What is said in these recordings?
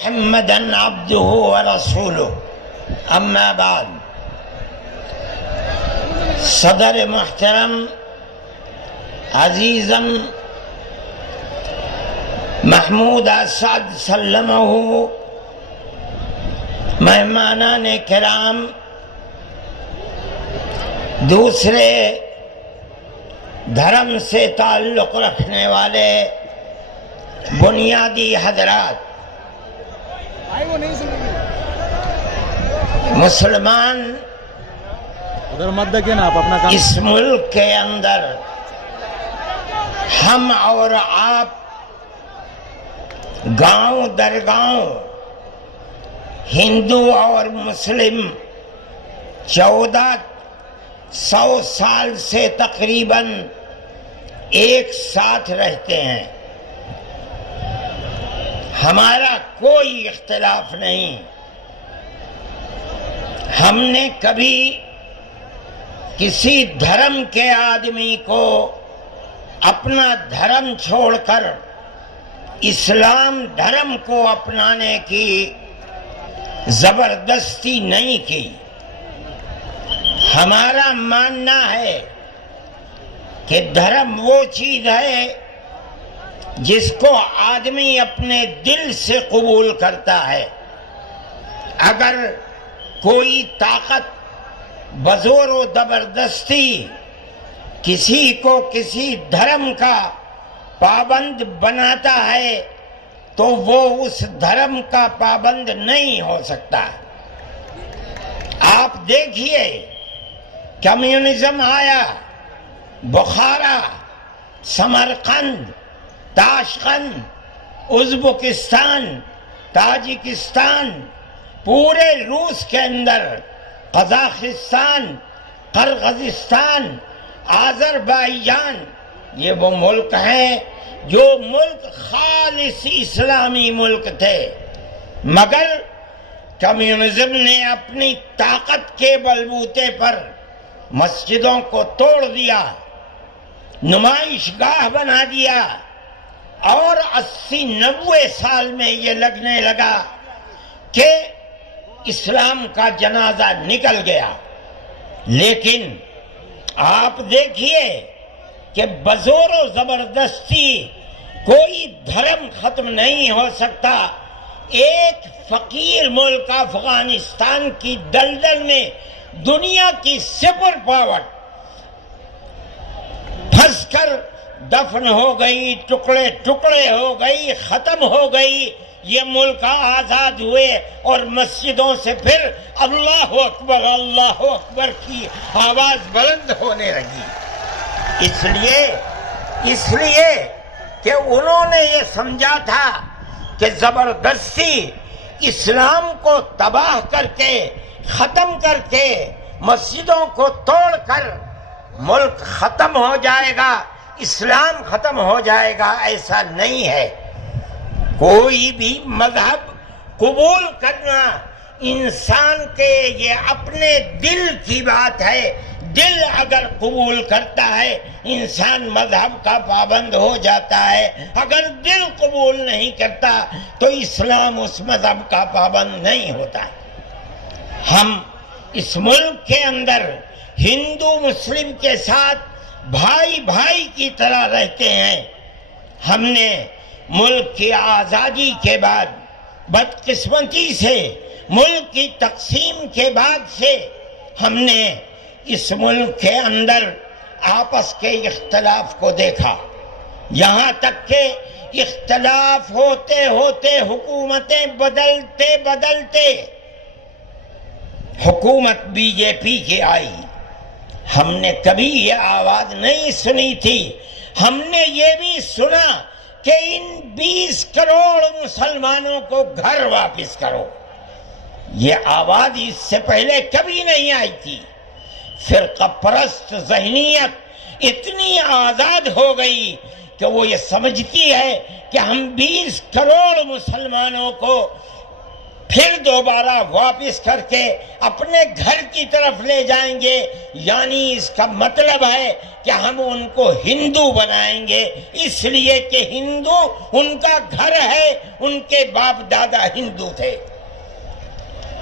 محمدًا عبده ورسوله اما بعد. صدر محترم عزیزم محمود اسعد سلمہ، مہمانان کرام، دوسرے دھرم سے تعلق رکھنے والے بنیادی حضرات، مسلمان اس ملک کے اندر ہم اور آپ گاؤں در گاؤں، ہندو اور مسلم 1400 سال سے تقریباً ایک ساتھ رہتے ہیں. ہمارا کوئی اختلاف نہیں. ہم نے کبھی کسی دھرم کے آدمی کو اپنا دھرم چھوڑ کر اسلام دھرم کو اپنانے کی زبردستی نہیں کی. ہمارا ماننا ہے کہ دھرم وہ چیز ہے جس کو آدمی اپنے دل سے قبول کرتا ہے. اگر کوئی طاقت بزور و زبردستی کسی کو کسی دھرم کا پابند بناتا ہے تو وہ اس دھرم کا پابند نہیں ہو سکتا. آپ دیکھیے، کمیونزم آیا، بخارا، سمرقند، تاشقند، ازبکستان، تاجکستان، پورے روس کے اندر، قزاقستان، قرغیزستان، آذربائیجان، یہ وہ ملک ہیں جو ملک خالص اسلامی ملک تھے، مگر کمیونزم نے اپنی طاقت کے بلبوتے پر مسجدوں کو توڑ دیا، نمائش گاہ بنا دیا، اور 80-90 سال میں یہ لگنے لگا کہ اسلام کا جنازہ نکل گیا. لیکن آپ دیکھیے کہ بزور و زبردستی کوئی دھرم ختم نہیں ہو سکتا. ایک فقیر ملک افغانستان کی دلدل میں دنیا کی سپر پاور پھنس کر دفن ہو گئی، ٹکڑے ٹکڑے ہو گئی، ختم ہو گئی. یہ ملک آزاد ہوئے اور مسجدوں سے پھر اللہ اکبر کی آواز بلند ہونے لگی. اس لیے کہ انہوں نے یہ سمجھا تھا کہ زبردستی اسلام کو تباہ کر کے، ختم کر کے، مسجدوں کو توڑ کر ملک ختم ہو جائے گا، اسلام ختم ہو جائے گا. ایسا نہیں ہے. کوئی بھی مذہب قبول کرنا انسان کے یہ اپنے دل کی بات ہے. دل اگر قبول کرتا ہے انسان مذہب کا پابند ہو جاتا ہے. اگر دل قبول نہیں کرتا تو اسلام اس مذہب کا پابند نہیں ہوتا. ہم اس ملک کے اندر ہندو مسلم کے ساتھ بھائی بھائی کی طرح رہتے ہیں. ہم نے ملک کی آزادی کے بعد بدقسمتی سے، ملک کی تقسیم کے بعد سے، ہم نے اس ملک کے اندر آپس کے اختلاف کو دیکھا. یہاں تک کہ اختلاف ہوتے ہوتے حکومتیں بدلتے بدلتے حکومت بی جے پی کی آئی. ہم نے کبھی یہ آواز نہیں سنی تھی. ہم نے یہ بھی سنا کہ ان 20 کروڑ مسلمانوں کو گھر واپس کرو. یہ آواز اس سے پہلے کبھی نہیں آئی تھی. فرقہ پرست ذہنیت اتنی آزاد ہو گئی کہ وہ یہ سمجھتی ہے کہ ہم 20 کروڑ مسلمانوں کو پھر دوبارہ واپس کر کے اپنے گھر کی طرف لے جائیں گے، یعنی اس کا مطلب ہے کہ ہم ان کو ہندو بنائیں گے، اس لیے کہ ہندو ان کا گھر ہے، ان کے باپ دادا ہندو تھے۔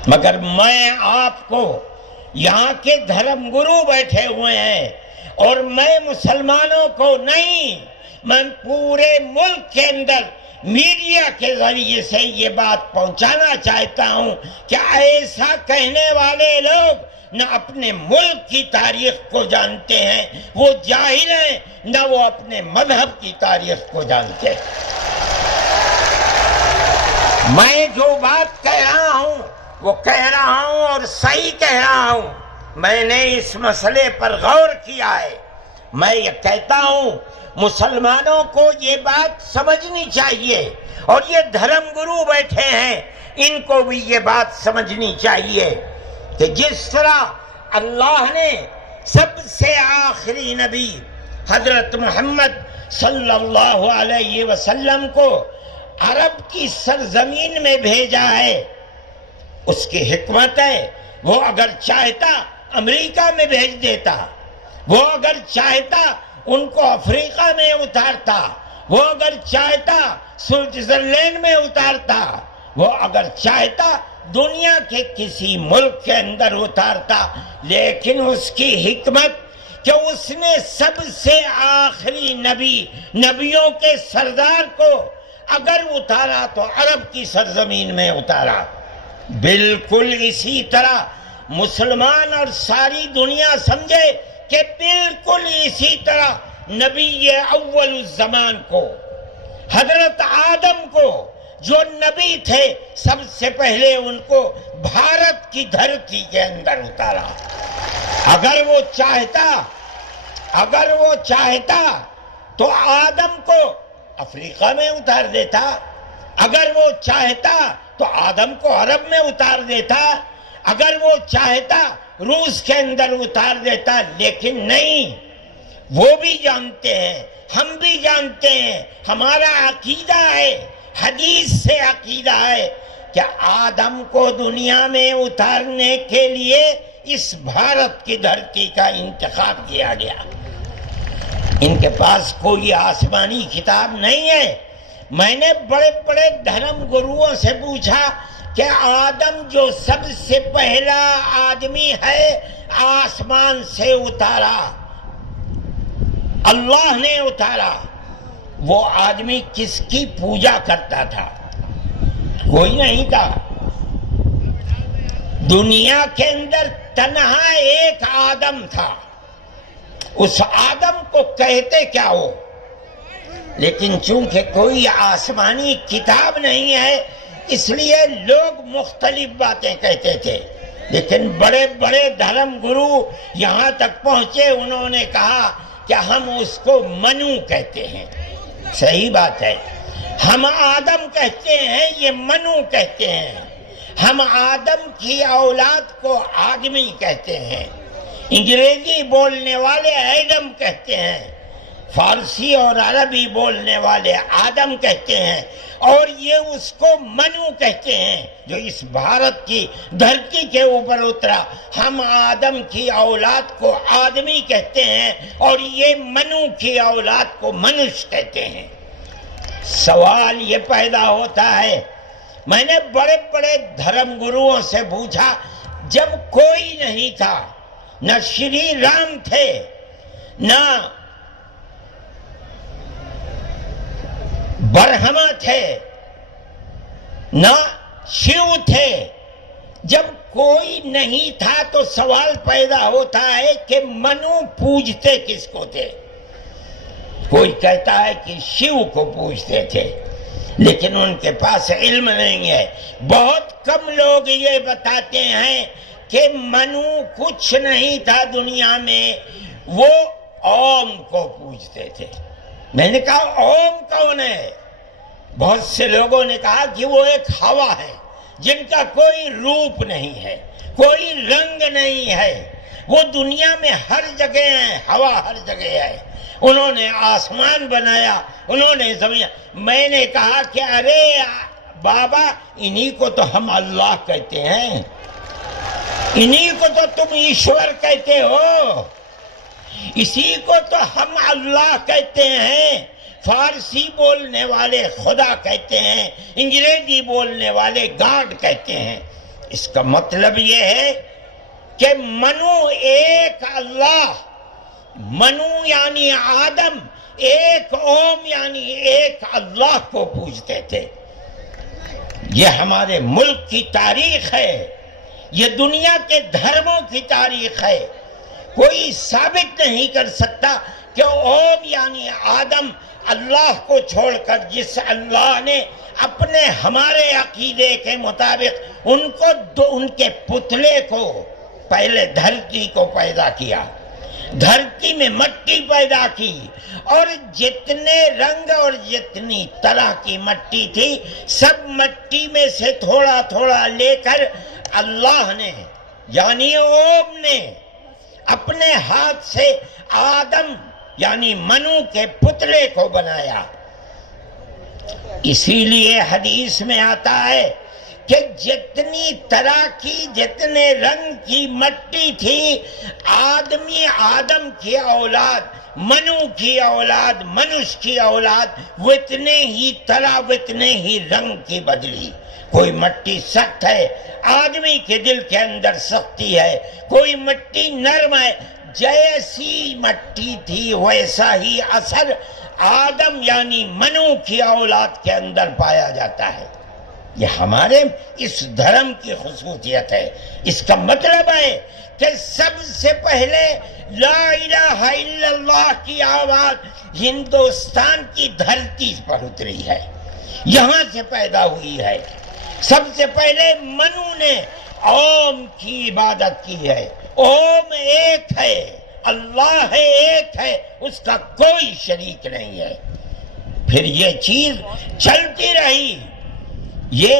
مگر میں آپ کو یہاں کے دھرم گرو بیٹھے ہوئے ہیں، اور میں مسلمانوں کو نہیں، میں پورے ملک کے اندر میڈیا کے ذریعے سے یہ بات پہنچانا چاہتا ہوں کہ ایسا کہنے والے لوگ نہ اپنے ملک کی تاریخ کو جانتے ہیں، وہ جاہل ہیں، نہ وہ اپنے مذہب کی تاریخ کو جانتے ہیں۔ میں جو بات کہہ رہا ہوں وہ کہہ رہا ہوں اور صحیح کہہ رہا ہوں، میں نے اس مسئلے پر غور کیا ہے۔ میں یہ کہتا ہوں مسلمانوں کو یہ بات سمجھنی چاہیے، اور یہ دھرم گرو بیٹھے ہیں ان کو بھی یہ بات سمجھنی چاہیے کہ جس طرح اللہ نے سب سے آخری نبی حضرت محمد صلی اللہ علیہ وسلم کو عرب کی سرزمین میں بھیجا ہے، اس کی حکمت ہے، وہ اگر چاہتا امریکہ میں بھیج دیتا، وہ اگر چاہتا ان کو افریقہ میں اتارتا، وہ اگر چاہتا سوئٹزرلینڈ میں اتارتا، وہ اگر چاہتا دنیا کے کسی ملک کے اندر اتارتا، لیکن اس کی حکمت کہ اس نے سب سے آخری نبی، نبیوں کے سردار کو اگر اتارا تو عرب کی سرزمین میں اتارا۔ بالکل اسی طرح مسلمان اور ساری دنیا سمجھے کہ بالکل اسی طرح نبی اول الزمان کو، حضرت آدم کو جو نبی تھے، سب سے پہلے ان کو بھارت کی دھرتی کے اندر اتارا۔ اگر وہ چاہتا تو آدم کو افریقہ میں اتار دیتا، اگر وہ چاہتا تو آدم کو عرب میں اتار دیتا، اگر وہ چاہتا روس کے اندر اتار دیتا، لیکن نہیں۔ وہ بھی جانتے ہیں، ہم بھی جانتے ہیں، ہمارا عقیدہ ہے، حدیث سے عقیدہ ہے کہ آدم کو دنیا میں اتارنے کے لیے اس بھارت کی دھرتی کا انتخاب کیا گیا۔ ان کے پاس کوئی آسمانی کتاب نہیں ہے۔ میں نے بڑے بڑے دھرم گروؤں سے پوچھا کہ آدم جو سب سے پہلا آدمی ہے آسمان سے اتارا، اللہ نے اتارا، وہ آدمی کس کی پوجا کرتا تھا؟ کوئی نہیں تھا۔ دنیا کے اندر تنہا ایک آدم تھا، اس آدم کو کہتے کیا ہو؟ لیکن چونکہ کوئی آسمانی کتاب نہیں ہے اس لیے لوگ مختلف باتیں کہتے تھے، لیکن بڑے بڑے دھرم گرو یہاں تک پہنچے، انہوں نے کہا کہ ہم اس کو منو کہتے ہیں۔ صحیح بات ہے، ہم آدم کہتے ہیں، یہ منو کہتے ہیں۔ ہم آدم کی اولاد کو آدمی کہتے ہیں، انگریزی بولنے والے ایڈم کہتے ہیں، فارسی اور عربی بولنے والے آدم کہتے ہیں، اور یہ اس کو منو کہتے ہیں جو اس بھارت کی دھرتی کے اوپر اترا۔ ہم آدم کی اولاد کو آدمی کہتے ہیں اور یہ منو کی اولاد کو منش کہتے ہیں۔ سوال یہ پیدا ہوتا ہے، میں نے بڑے بڑے دھرم گروؤں سے پوچھا، جب کوئی نہیں تھا، نہ شری رام تھے، نہ برہما تھے، نہ شیو تھے، جب کوئی نہیں تھا تو سوال پیدا ہوتا ہے کہ منو پوجتے کس کو تھے؟ کوئی کہتا ہے کہ شیو کو پوجتے تھے، لیکن ان کے پاس علم نہیں ہے۔ بہت کم لوگ یہ بتاتے ہیں کہ منو کچھ نہیں تھا دنیا میں، وہ اوم کو پوجتے تھے۔ میں نے کہا اوم کون ہے؟ بہت سے لوگوں نے کہا کہ وہ ایک ہوا ہے جن کا کوئی روپ نہیں ہے، کوئی رنگ نہیں ہے، وہ دنیا میں ہر جگہ ہے، ہوا ہر جگہ ہے۔ انہوں نے آسمان بنایا، انہوں نے زمین۔ میں نے کہا کہ ارے بابا انہی کو تو ہم اللہ کہتے ہیں، انہی کو تو تم ایشور کہتے ہو، اسی کو تو ہم اللہ کہتے ہیں، فارسی بولنے والے خدا کہتے ہیں، انگریزی بولنے والے گاڈ کہتے ہیں۔ اس کا مطلب یہ ہے کہ منو ایک اللہ، منو یعنی آدم، ایک اوم یعنی ایک اللہ کو پوجتے تھے۔ یہ ہمارے ملک کی تاریخ ہے، یہ دنیا کے دھرموں کی تاریخ ہے۔ کوئی ثابت نہیں کر سکتا کہ اوم یعنی آدم اللہ کو چھوڑ کر جس اللہ نے اپنے ہمارے عقیدے کے مطابق ان کے پتلے کو پہلے دھرتی کو پیدا کیا، دھرتی میں مٹی پیدا کی، اور جتنے رنگ اور جتنی طرح کی مٹی تھی سب مٹی میں سے تھوڑا تھوڑا لے کر اللہ نے یعنی اوم نے اپنے ہاتھ سے آدم یعنی منو کے پتلے کو بنایا۔ اسی لیے حدیث میں آتا ہے کہ جتنی طرح کی جتنے رنگ کی مٹی تھی آدم کی اولاد، منو کی اولاد، منش کی اولاد اتنے ہی طرح اتنے ہی رنگ کی بدلی۔ کوئی مٹی سخت ہے، آدمی کے دل کے اندر سختی ہے، کوئی مٹی نرم ہے، جیسی مٹی تھی ویسا ہی اثر آدم یعنی منو کی اولاد کے اندر پایا جاتا ہے۔ یہ ہمارے اس دھرم کی خصوصیت ہے۔ اس کا مطلب ہے کہ سب سے پہلے لا الہ الا اللہ کی آواز ہندوستان کی دھرتی پر اتری ہے، یہاں سے پیدا ہوئی ہے۔ سب سے پہلے منو نے اوم کی عبادت کی ہے۔ اوم ایک ہے، اللہ ہے، ایک ہے، اس کا کوئی شریک نہیں ہے۔ پھر یہ چیز چلتی رہی۔ یہ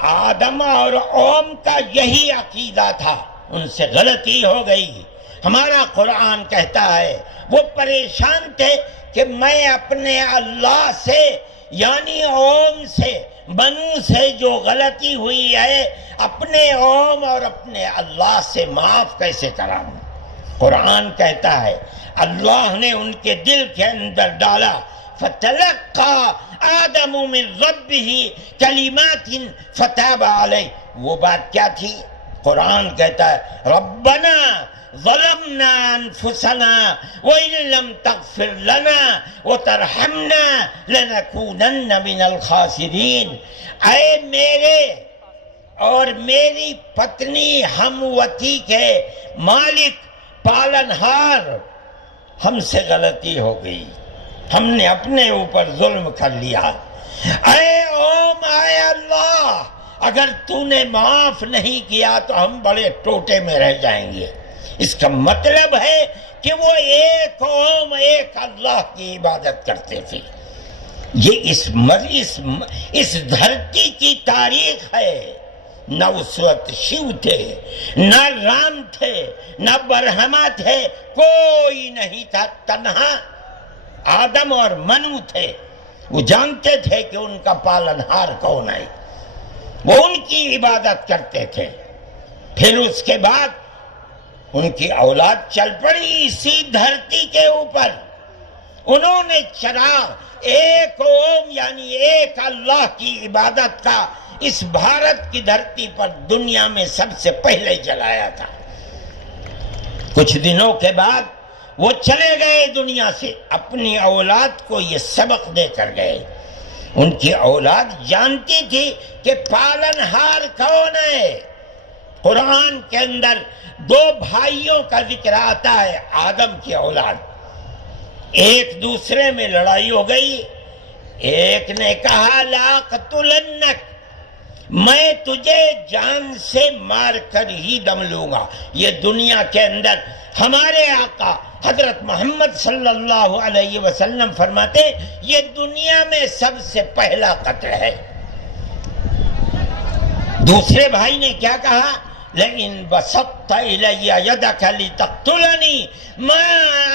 آدم اور اوم کا یہی عقیدہ تھا، ان سے غلطی ہو گئی۔ ہمارا قرآن کہتا ہے وہ پریشان تھے کہ میں اپنے اللہ سے یعنی اوم سے، منو سے جو غلطی ہوئی ہے اپنے اوم اور اپنے اللہ سے معاف کیسے کراؤں۔ قرآن کہتا ہے اللہ نے ان کے دل کے اندر ڈالا، فَتَلَقَّى آدَمُ مِن رَبِّهِ كَلِمَاتٍ فَتَابَ عَلَيْهِ۔ وہ بات کیا تھی؟ قرآن کہتا ہے ربنا ظلمنا انفسنا وَإِن لَّمْ تَغْفِرْ لَنَا وَتَرْحَمْنَا لَنَكُونَنَّ مِنَ الْخَاسِرِينَ۔ اے میرے اور میری پتنی ہموتی کے مالک، پالنہار، ہم سے غلطی ہو گئی، ہم نے اپنے اوپر ظلم کر لیا۔ اے اوم، اے اللہ، اگر تو نے معاف نہیں کیا تو ہم بڑے ٹوٹے میں رہ جائیں گے۔ اس کا مطلب ہے کہ وہ ایک اوم، ایک اللہ کی عبادت کرتے تھے۔ یہ اس دھرتی کی تاریخ ہے۔ نہ اس وقت شیو تھے، نہ رام تھے، نہ برہما تھے، کوئی نہیں تھا، تنہا آدم اور منو تھے۔ وہ جانتے تھے کہ ان کا پالنہار کون ہے، وہ ان کی عبادت کرتے تھے۔ پھر اس کے بعد ان کی اولاد چل پڑی اسی دھرتی کے اوپر، انہوں نے چراغ ایک اوم یعنی ایک اللہ کی عبادت کا اس بھارت کی دھرتی پر دنیا میں سب سے پہلے جلایا تھا۔ کچھ دنوں کے بعد وہ چلے گئے دنیا سے، اپنی اولاد کو یہ سبق دے کر گئے۔ ان کی اولاد جانتی تھی کہ پالنہار کون ہے۔ قرآن کے اندر دو بھائیوں کا ذکر آتا ہے، آدم کی اولاد، ایک دوسرے میں لڑائی ہو گئی۔ ایک نے کہا لاقتلنک، میں تجھے جان سے مار کر ہی دم لوں گا۔ یہ دنیا کے اندر ہمارے آقا حضرت محمد صلی اللہ علیہ وسلم فرماتے یہ دنیا میں سب سے پہلا قتل ہے۔ دوسرے بھائی نے کیا کہا؟ لئن بسطت الی یدک لتقتلنی ما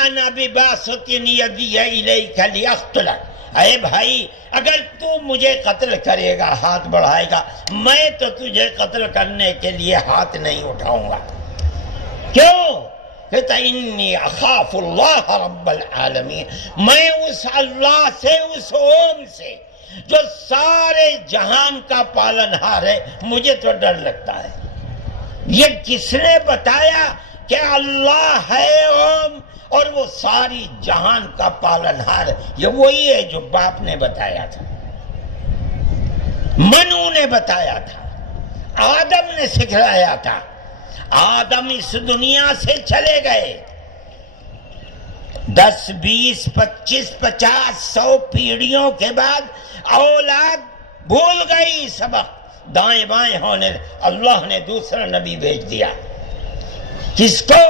انا بباسط یدی الیک لاقتلک۔ اے بھائی اگر تو مجھے قتل کرے گا، ہاتھ بڑھائے گا، میں تو تجھے قتل کرنے کے لیے ہاتھ نہیں اٹھاؤں گا۔ کیوں؟ کہتا انی اخاف اللہ رب العالمین، میں اس اللہ سے، اس اوم سے جو سارے جہان کا پالنہار ہے، مجھے تو ڈر لگتا ہے۔ یہ کس نے بتایا کہ اللہ ہے اوم اور وہ ساری جہان کا پالنہار؟ یہ وہی ہے جو باپ نے بتایا تھا، منو نے بتایا تھا، آدم نے سکھلایا تھا۔ آدم اس دنیا سے چلے گئے، 10 20 25 50 100 پیڑھیوں کے بعد اولاد بھول گئی سبق، دائیں بائیں ہونے، اللہ نے دوسرا نبی بھیج دیا۔ کس کو؟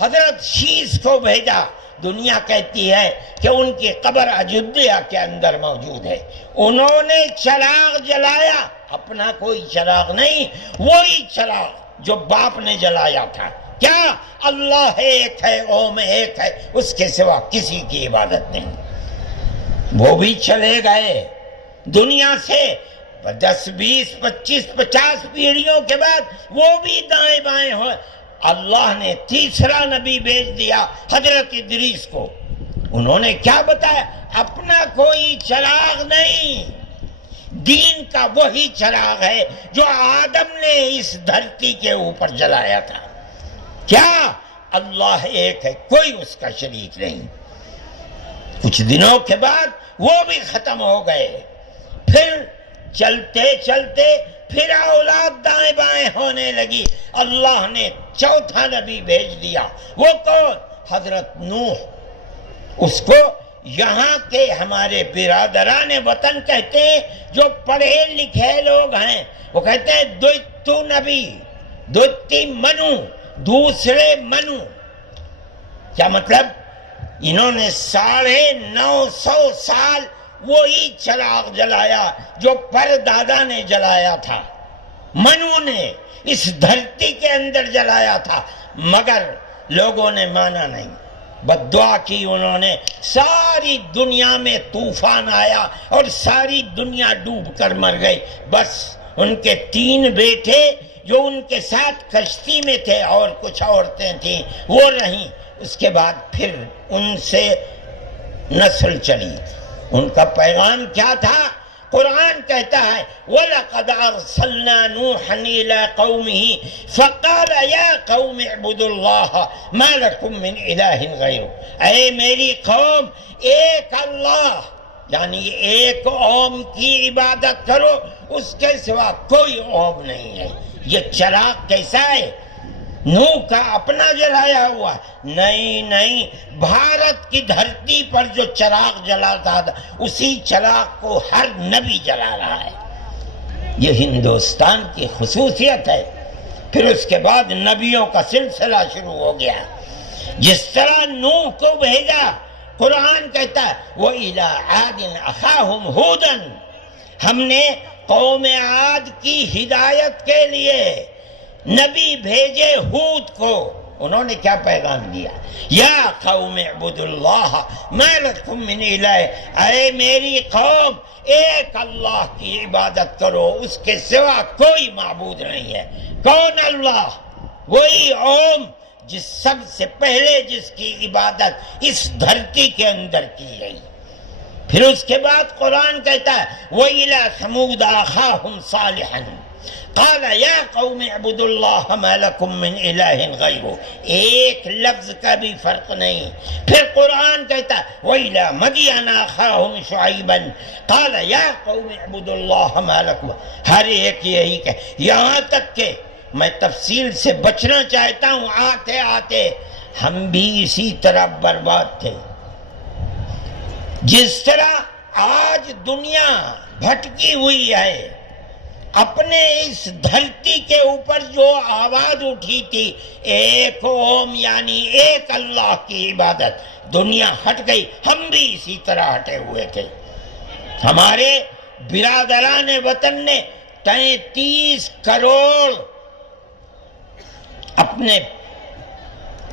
حضرت شیس کو بھیجا۔ دنیا کہتی ہے کہ ان کی قبر اجودھیا کے اندر موجود ہے۔ انہوں نے چراغ جلایا، اپنا کوئی چراغ نہیں، وہی چراغ جو باپ نے جلایا تھا۔ کیا؟ اللہ ایک ہے، اوم ایک ہے، اس کے سوا کسی کی عبادت نہیں۔ وہ بھی چلے گئے دنیا سے 10 20 25 50 پیڑھیوں کے بعد، وہ بھی دائیں بائیں ہوئے۔ اللہ نے تیسرا نبی بھیج دیا حضرت ادریس کو۔ انہوں نے کیا بتایا؟ اپنا کوئی چراغ نہیں، دین کا وہی چراغ ہے جو آدم نے اس دھرتی کے اوپر جلایا تھا۔ کیا؟ اللہ ایک ہے، کوئی اس کا شریک نہیں۔ کچھ دنوں کے بعد وہ بھی ختم ہو گئے۔ پھر چلتے چلتے پھر اولاد دائیں بائیں ہونے لگی۔ اللہ نے چوتھا نبی بھیج دیا۔ وہ کون؟ حضرت نوح۔ اس کو یہاں کے ہمارے برادران وطن کہتے ہیں، جو پڑھے لکھے لوگ ہیں، وہ کہتے ہیں دوتو نبی، دوتی منو، دوسرے منو۔ کیا مطلب؟ انہوں نے 950 سال وہی چراغ جلایا جو پردادا نے جلایا تھا، منو نے اس دھرتی کے اندر جلایا تھا، مگر لوگوں نے مانا نہیں، بددعا کی انہوں نے۔ ساری دنیا میں طوفان آیا اور ساری دنیا ڈوب کر مر گئی۔ بس ان کے 3 بیٹے جو ان کے ساتھ کشتی میں تھے اور کچھ عورتیں تھیں، وہ رہیں۔ اس کے بعد پھر ان سے نسل چلی۔ ان کا پیغام کیا تھا؟ قرآن کہتا ہے وَلَقَدْ أَرْسَلْنَا نُوحًا إِلَىٰ قَوْمِهِ فَقَالَ يَا قَوْمِ اعْبُدُوا اللَّهَ مَا لَكُم مِّنْ إِلَٰهٍ غَيْرُهُ۔ اے میری قوم، ایک اللہ یعنی ایک اوم کی عبادت کرو، اس کے سوا کوئی اوم نہیں ہے۔ یہ چراغ کیسا ہے؟ نوح کا اپنا جلایا ہوا؟ نہیں، بھارت کی دھرتی پر جو چراغ جلاتا تھا، اسی چراغ کو ہر نبی جلا رہا ہے۔ یہ ہندوستان کی خصوصیت ہے۔ پھر اس کے بعد نبیوں کا سلسلہ شروع ہو گیا۔ جس طرح نوح کو بھیجا، قرآن کہتا ہے وَإِلَىٰ عَادٍ أَخَاهُمْ هُودًا، ہم نے قوم عاد کی ہدایت کے لیے نبی بھیجے ہود کو۔ انہوں نے کیا پیغام دیا؟ یا قوم اعبدوا اللہ ما لکم من الہ، اے میری قوم، ایک اللہ کی عبادت کرو، اس کے سوا کوئی معبود نہیں ہے۔ کون اللہ؟ وہی اوم جس سب سے پہلے جس کی عبادت اس دھرتی کے اندر کی گئی۔ پھر اس کے بعد قرآن کہتا ہے وَإِلَىٰ ثَمُودَ أَخَاهُمْ صَالِحًا قَالَ يَا قَوْمِ اعْبُدُوا اللَّهَ مَا لَكُم مِّنْ إِلَٰهٍ غَيْرُهُ، ایک لفظ کا بھی فرق نہیں۔ پھر قرآن کہتا ہے وَإِلَىٰ مَدْيَنَ أَخَاهُمْ شُعَيْبًا قَالَ يَا قَوْمِ اعْبُدُوا اللَّهَ مَا لَكُم، ہر ایک یہی کہ یہاں تک کہ میں تفصیل سے بچنا چاہتا ہوں، آتے آتے ہم بھی اسی طرح برباد تھے۔ جس طرح آج دنیا بھٹکی ہوئی ہے، اپنے اس دھرتی کے اوپر جو آواز اٹھی تھی ایک اوم یعنی ایک اللہ کی عبادت، دنیا ہٹ گئی، ہم بھی اسی طرح ہٹے ہوئے تھے۔ ہمارے برادران وطن نے 33 کروڑ اپنے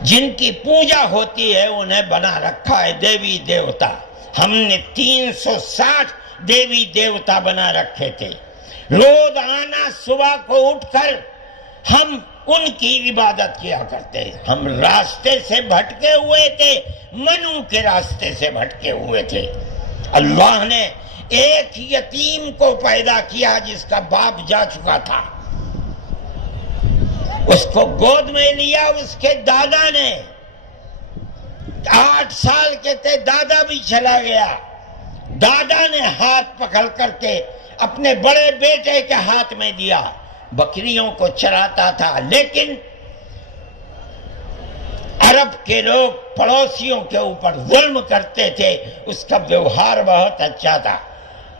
جن کی پوجا ہوتی ہے انہیں بنا رکھا ہے دیوی دیوتا، ہم نے 360 دیوی دیوتا بنا رکھے تھے. روزانہ صبح کو اٹھ کر ہم ان کی عبادت کیا کرتے. ہم راستے سے بھٹکے ہوئے تھے، منو کے راستے سے بھٹکے ہوئے تھے. اللہ نے ایک یتیم کو پیدا کیا جس کا باپ جا چکا تھا، اس کو گود میں لیا اس کے دادا نے. 8 سال کے تھے، دادا بھی چلا گیا. دادا نے ہاتھ پکڑ کر کے اپنے بڑے بیٹے کے ہاتھ میں دیا. بکریوں کو چراتا تھا، لیکن عرب کے لوگ پڑوسیوں کے اوپر ظلم کرتے تھے. اس کا ویوہار بہت اچھا تھا.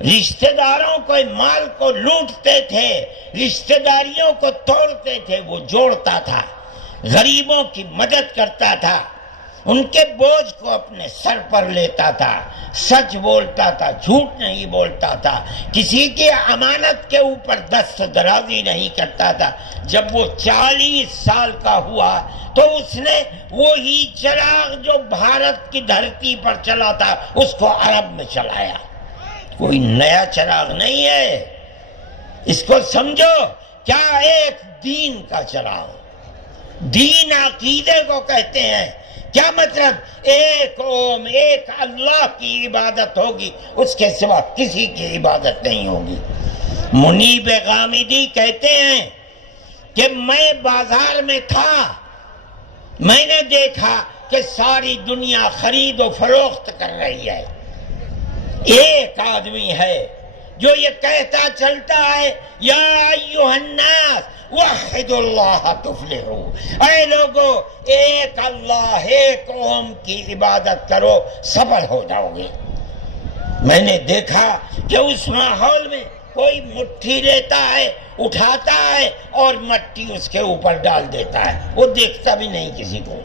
رشتہ داروں کو مال کو لوٹتے تھے، رشتہ داریوں کو توڑتے تھے، وہ جوڑتا تھا. غریبوں کی مدد کرتا تھا، ان کے بوجھ کو اپنے سر پر لیتا تھا. سچ بولتا تھا، جھوٹ نہیں بولتا تھا. کسی کی امانت کے اوپر دست درازی نہیں کرتا تھا. جب وہ 40 سال کا ہوا تو اس نے وہی چراغ جو بھارت کی دھرتی پر چلا تھا اس کو عرب میں چلایا. کوئی نیا چراغ نہیں ہے، اس کو سمجھو. کیا ایک دین کا چراغ. دین عقیدے کو کہتے ہیں. کیا مطلب؟ ایک اوم، ایک اللہ کی عبادت ہوگی، اس کے سوا کسی کی عبادت نہیں ہوگی. منیب غامدی کہتے ہیں کہ میں بازار میں تھا، میں نے دیکھا کہ ساری دنیا خرید و فروخت کر رہی ہے. ایک آدمی ہے جو یہ کہتا چلتا ہے یا ایھا الناس وحدوا اللہ تفلحوا. اے لوگو، ایک اللہ، ایک اوم کی عبادت کرو، سفل ہو جاؤ گے. میں نے دیکھا کہ اس ماحول میں کوئی مٹھی لیتا ہے، اٹھاتا ہے اور مٹی اس کے اوپر ڈال دیتا ہے، وہ دیکھتا بھی نہیں کسی کو.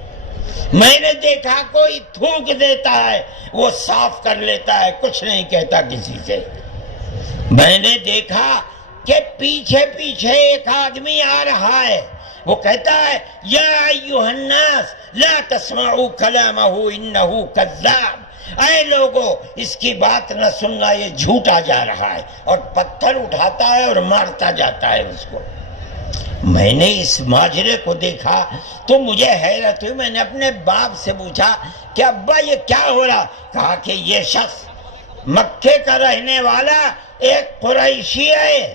میں نے دیکھا کوئی تھوک دیتا ہے، وہ صاف کر لیتا ہے، کچھ نہیں کہتا کسی سے. میں نے دیکھا کہ پیچھے پیچھے ایک آدمی آ رہا ہے، وہ کہتا ہے یا ایھا الناس لا تسمعوا کلامہ انہ کذاب. اے لوگو، اس کی بات نہ سننا، یہ جھوٹا جا رہا ہے. اور پتھر اٹھاتا ہے اور مارتا جاتا ہے اس کو. میں نے اس ماجرے کو دیکھا تو مجھے حیرت ہوئی. میں نے اپنے باپ سے پوچھا کہ ابا یہ کیا ہو رہا؟ کہا کہ یہ شخص مکے کا رہنے والا ایک قریشی ہے،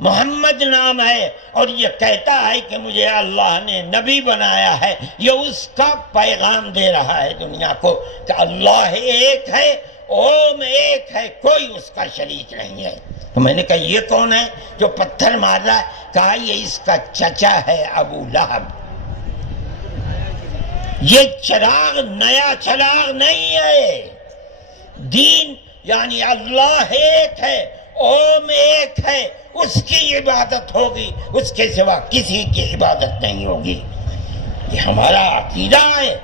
محمد نام ہے، اور یہ کہتا ہے کہ مجھے اللہ نے نبی بنایا ہے. یہ اس کا پیغام دے رہا ہے دنیا کو کہ اللہ ایک ہے، اوم ایک ہے، کوئی اس کا شریک نہیں ہے. تو میں نے کہا یہ کون ہے جو پتھر مار رہا ہے؟ کہا یہ اس کا چچا ہے ابو لہب. یہ چراغ نیا چراغ نہیں ہے. دین یعنی اللہ ایک ہے، اوم ایک ہے، اس کی عبادت ہوگی، اس کے سوا کسی کی عبادت نہیں ہوگی. یہ ہمارا عقیدہ ہے.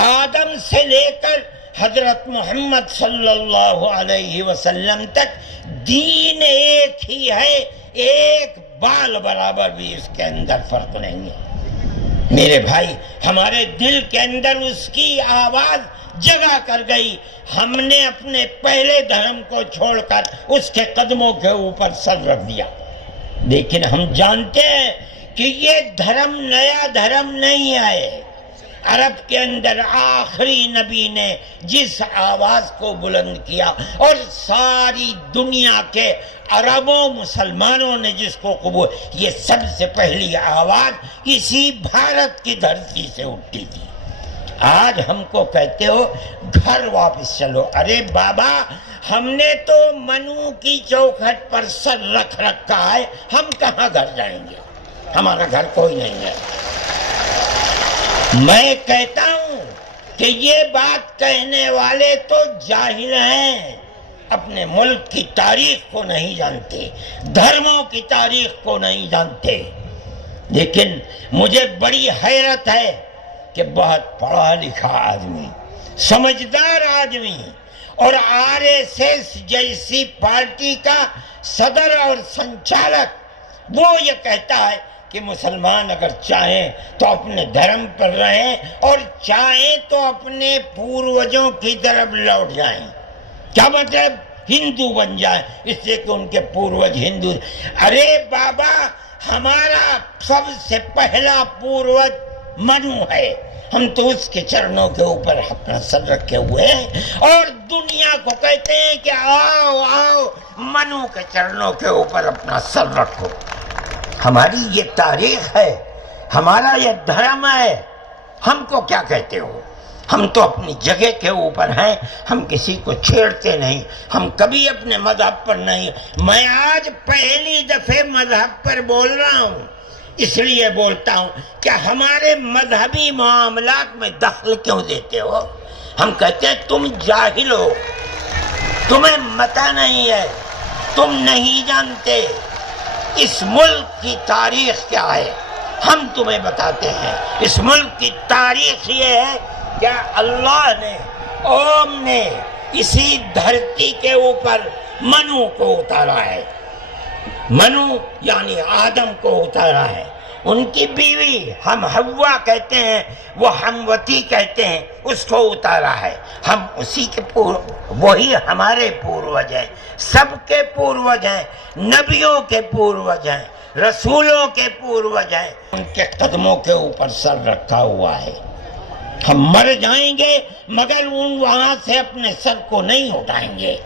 آدم سے لے کر حضرت محمد صلی اللہ علیہ وسلم تک دین ایک ہی ہے، ایک بال برابر بھی اس کے اندر فرق نہیں ہے. میرے بھائی، ہمارے دل کے اندر اس کی آواز جگہ کر گئی. ہم نے اپنے پہلے دھرم کو چھوڑ کر اس کے قدموں کے اوپر سر رکھ دیا. لیکن ہم جانتے ہیں کہ یہ دھرم نیا دھرم نہیں ہے. عرب کے اندر آخری نبی نے جس آواز کو بلند کیا اور ساری دنیا کے عربوں مسلمانوں نے جس کو قبول، یہ سب سے پہلی آواز اسی بھارت کی دھرتی سے اٹھی تھی. آج ہم کو کہتے ہو گھر واپس چلو. ارے بابا، ہم نے تو منو کی چوکھٹ پر سر رکھ رکھا ہے، ہم کہاں گھر جائیں گے؟ ہمارا گھر کوئی نہیں ہے. میں کہتا ہوں کہ یہ بات کہنے والے تو جاہل ہیں، اپنے ملک کی تاریخ کو نہیں جانتے، دھرموں کی تاریخ کو نہیں جانتے. لیکن مجھے بڑی حیرت ہے کہ بہت پڑھا لکھا آدمی، سمجھدار آدمی، اور RSS جیسی پارٹی کا صدر اور سنچالک، وہ یہ کہتا ہے کہ مسلمان اگر چاہیں تو اپنے دھرم پر رہیں اور چاہیں تو اپنے پوروجوں کی طرف لوٹ جائیں۔ کیا مطلب؟ ہندو بن جائیں، اس لیے کہ ان کے پوروج ہندو۔ ارے بابا، ہمارا سب سے پہلا پوروج منو ہے، ہم تو اس کے چرنوں کے اوپر اپنا سر رکھے ہوئے ہیں اور دنیا کو کہتے ہیں کہ آؤ آؤ منو کے چرنوں کے اوپر اپنا سر رکھو۔ ہماری یہ تاریخ ہے، ہمارا یہ دھرم ہے، ہم کو کیا کہتے ہو؟ ہم تو اپنی جگہ کے اوپر ہیں، ہم کسی کو چھیڑتے نہیں، ہم کبھی اپنے مذہب پر نہیں۔ میں آج پہلی دفعہ مذہب پر بول رہا ہوں، اس لیے بولتا ہوں کہ ہمارے مذہبی معاملات میں دخل کیوں دیتے ہو؟ ہم کہتے ہیں تم جاہل ہو، تمہیں پتہ نہیں ہے، تم نہیں جانتے اس ملک کی تاریخ کیا ہے۔ ہم تمہیں بتاتے ہیں اس ملک کی تاریخ یہ ہے کہ اللہ نے، اوم نے اسی دھرتی کے اوپر منو کو اتارا ہے۔ منو یعنی آدم کو اتارا ہے، ان کی بیوی ہم حوا کہتے ہیں، وہ ہموتی کہتے ہیں، اس کو اتارا ہے۔ ہم اسی کے وہی ہمارے پوروج ہیں، سب کے پوروج ہیں، نبیوں کے پوروج ہیں، رسولوں کے پوروج ہیں، ان کے قدموں کے اوپر سر رکھا ہوا ہے۔ ہم مر جائیں گے مگر وہاں سے اپنے سر کو نہیں اٹھائیں گے۔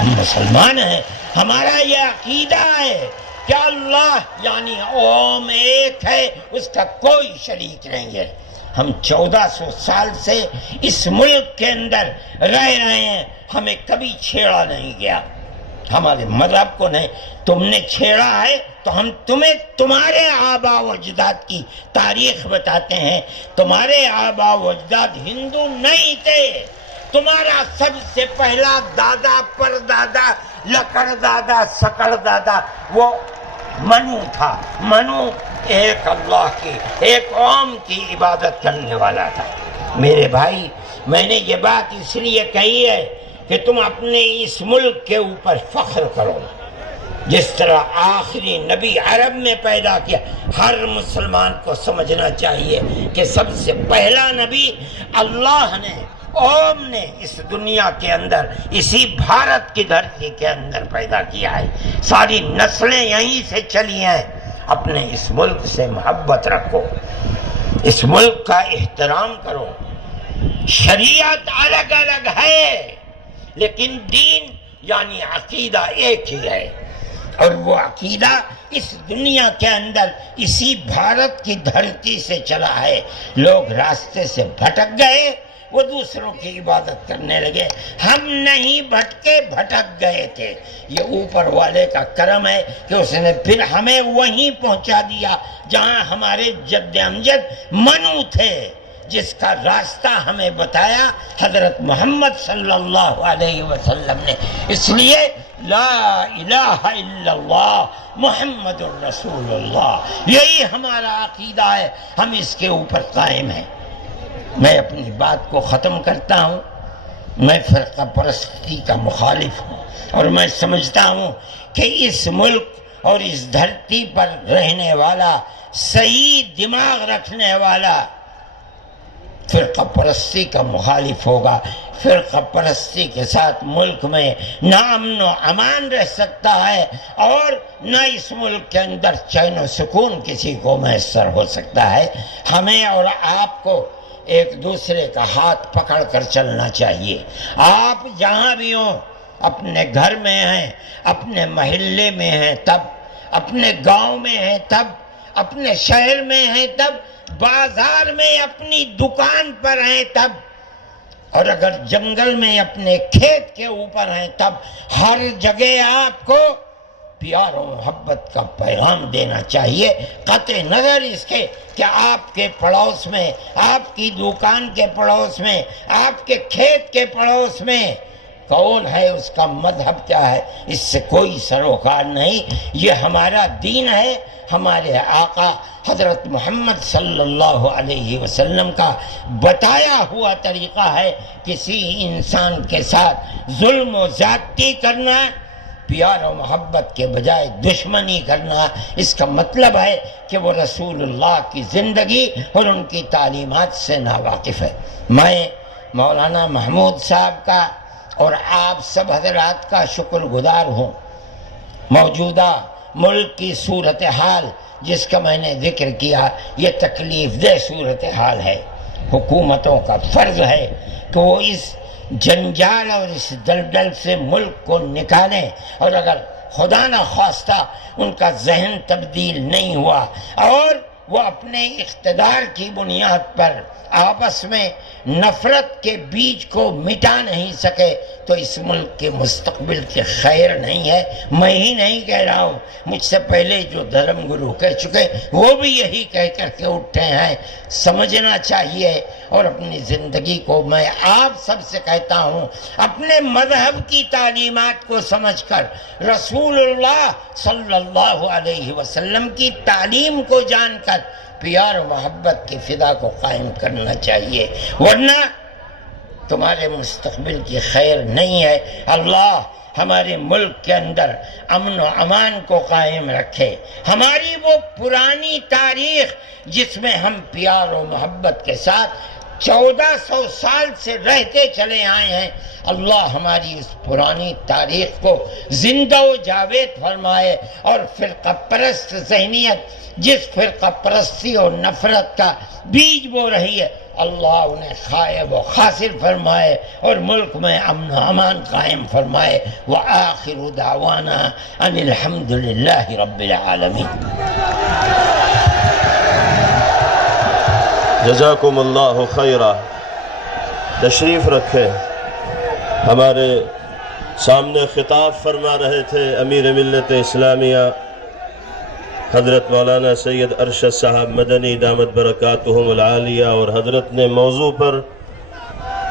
ہم مسلمان ہیں، ہمارا یہ عقیدہ ہے کہ اللہ یعنی اوم ایک ہے، اس کا کوئی شریک نہیں ہے۔ ہم 1400 سال سے اس ملک کے اندر رہ رہے ہیں، ہمیں کبھی چھیڑا نہیں گیا، ہمارے مذہب کو نہیں۔ تم نے چھیڑا ہے تو ہم تمہیں تمہارے آبا و اجداد کی تاریخ بتاتے ہیں۔ تمہارے آبا و اجداد ہندو نہیں تھے، تمہارا سب سے پہلا دادا پردادا لکڑ دادا سکڑ دادا وہ منو تھا۔ منو ایک اللہ کی، ایک قوم کی عبادت کرنے والا تھا۔ میرے بھائی، میں نے یہ بات اس لیے کہی ہے کہ تم اپنے اس ملک کے اوپر فخر کرو۔ جس طرح آخری نبی عرب میں پیدا کیا، ہر مسلمان کو سمجھنا چاہیے کہ سب سے پہلا نبی اللہ نے، اوم نے اس دنیا کے اندر اسی بھارت کی دھرتی کے اندر پیدا کیا ہے۔ ساری نسلیں یہیں سے چلی ہیں۔ اپنے اس ملک سے محبت رکھو، اس ملک کا احترام کرو۔ شریعت الگ الگ ہے لیکن دین یعنی عقیدہ ایک ہی ہے، اور وہ عقیدہ اس دنیا کے اندر اسی بھارت کی دھرتی سے چلا ہے۔ لوگ راستے سے بھٹک گئے، وہ دوسروں کی عبادت کرنے لگے، ہم نہیں بھٹکے، بھٹک گئے تھے۔ یہ اوپر والے کا کرم ہے کہ اس نے پھر ہمیں وہیں پہنچا دیا جہاں ہمارے جد امجد منو تھے، جس کا راستہ ہمیں بتایا حضرت محمد صلی اللہ علیہ وسلم نے۔ اس لیے لا الہ الا اللہ محمد الرسول اللہ، یہی ہمارا عقیدہ ہے، ہم اس کے اوپر قائم ہیں۔ میں اپنی بات کو ختم کرتا ہوں۔ میں فرقہ پرستی کا مخالف ہوں، اور میں سمجھتا ہوں کہ اس ملک اور اس دھرتی پر رہنے والا، صحیح دماغ رکھنے والا فرقہ پرستی کا مخالف ہوگا۔ فرقہ پرستی کے ساتھ ملک میں نہ امن و امان رہ سکتا ہے، اور نہ اس ملک کے اندر چین و سکون کسی کو میسر ہو سکتا ہے۔ ہمیں اور آپ کو ایک دوسرے کا ہاتھ پکڑ کر چلنا چاہیے۔ آپ جہاں بھی ہوں، اپنے گھر میں ہیں، اپنے محلے میں ہیں تب، اپنے گاؤں میں ہیں تب، اپنے شہر میں ہیں تب، بازار میں اپنی دکان پر ہیں تب، اور اگر جنگل میں اپنے کھیت کے اوپر ہیں تب، ہر جگہ آپ کو پیار و محبت کا پیغام دینا چاہیے، قطع نظر اس کے کہ آپ کے پڑوس میں، آپ کی دکان کے پڑوس میں، آپ کے کھیت کے پڑوس میں کون ہے، اس کا مذہب کیا ہے، اس سے کوئی سروکار نہیں۔ یہ ہمارا دین ہے، ہمارے آقا حضرت محمد صلی اللہ علیہ وسلم کا بتایا ہوا طریقہ ہے۔ کسی انسان کے ساتھ ظلم و زیادتی کرنا پیار و محبت کے بجائے دشمنی کرنا، اس کا مطلب ہے کہ وہ رسول اللہ کی زندگی اور ان کی تعلیمات سے ناواقف ہے۔ میں مولانا محمود صاحب کا اور آپ سب حضرات کا شکر گزار ہوں۔ موجودہ ملک کی صورتحال جس کا میں نے ذکر کیا، یہ تکلیف دہ صورتحال ہے۔ حکومتوں کا فرض ہے کہ وہ اس جنجال اور اس دلدل سے ملک کو نکالیں، اور اگر خدا نہ خواستہ ان کا ذہن تبدیل نہیں ہوا اور وہ اپنے اقتدار کی بنیاد پر آپس میں نفرت کے بیج کو مٹا نہیں سکے تو اس ملک کے مستقبل کی خیر نہیں ہے۔ میں ہی نہیں کہہ رہا ہوں، مجھ سے پہلے جو دھرم گرو کہہ چکے وہ بھی یہی کہہ کر کے اٹھے ہیں۔ سمجھنا چاہیے، اور اپنی زندگی کو میں آپ سب سے کہتا ہوں، اپنے مذہب کی تعلیمات کو سمجھ کر، رسول اللہ صلی اللہ علیہ وسلم کی تعلیم کو جان کر پیار و محبت کی فضا کو قائم کرنا چاہیے، ورنہ تمہارے مستقبل کی خیر نہیں ہے۔ اللہ ہمارے ملک کے اندر امن و امان کو قائم رکھے۔ ہماری وہ پرانی تاریخ جس میں ہم پیار و محبت کے ساتھ 1400 سال سے رہتے چلے آئے ہیں، اللہ ہماری اس پرانی تاریخ کو زندہ و جاوید فرمائے، اور فرقہ پرست ذہنیت جس فرقہ پرستی اور نفرت کا بیج بو رہی ہے، اللہ انہیں خائب و خاسر فرمائے اور ملک میں امن و امان قائم فرمائے۔ وآخر دعوانا ان الحمد للہ رب العالمین۔ جزاکم اللہ خیرہ۔ تشریف رکھیں۔ ہمارے سامنے خطاب فرما رہے تھے امیر ملت اسلامیہ حضرت مولانا سید ارشد صاحب مدنی دامت برکاتہم العالیہ، اور حضرت نے موضوع پر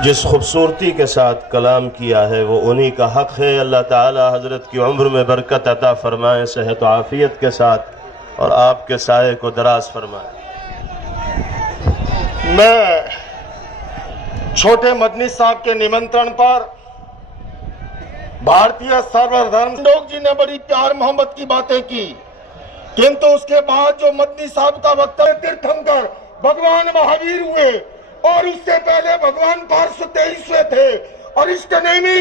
جس خوبصورتی کے ساتھ کلام کیا ہے وہ انہی کا حق ہے۔ اللہ تعالی حضرت کی عمر میں برکت عطا فرمائے، صحت و عافیت کے ساتھ، اور آپ کے سائے کو دراز فرمائے۔ میں چھوٹے مدنی صاحب کے نمنترن پر بھارتیہ سرور دھرم لوگ جی نے بڑی پیار محبت کی باتیں کی، کنتو اس کے بعد جو مدنی صاحب کا وقت تیرتھنکر بھگوان مہاویر ہوئے، اور اس سے پہلے بھگوان پارس 23ویں تھے، اور اس کے نیمی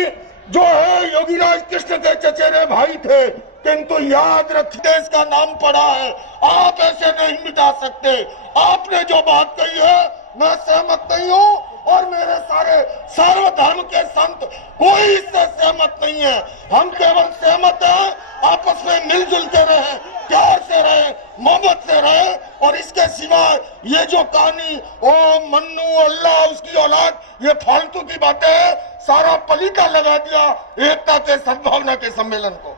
جو ہے یوگی راج کرشن کے چچیرے بھائی تھے، کنتو یاد رکھتے اس کا نام پڑا ہے۔ آپ ایسے نہیں مٹا سکتے۔ آپ نے جو بات کہی ہے میں سہمت نہیں ہوں، اور میرے سارے سارو دھرم کے سنت کوئی اس سے سہمت نہیں ہے۔ ہم کیول سہمت ہیں آپس میں مل جل کے رہیں، پیار سے رہیں، محبت سے رہیں، اور اس کے سوائے یہ جو کہانی او منو اللہ اس کی اولاد، یہ فالتو کی باتیں ہیں۔ سارا پلیٹا لگا دیا ایکتا کے سدبھاونا کے سمیلن کو۔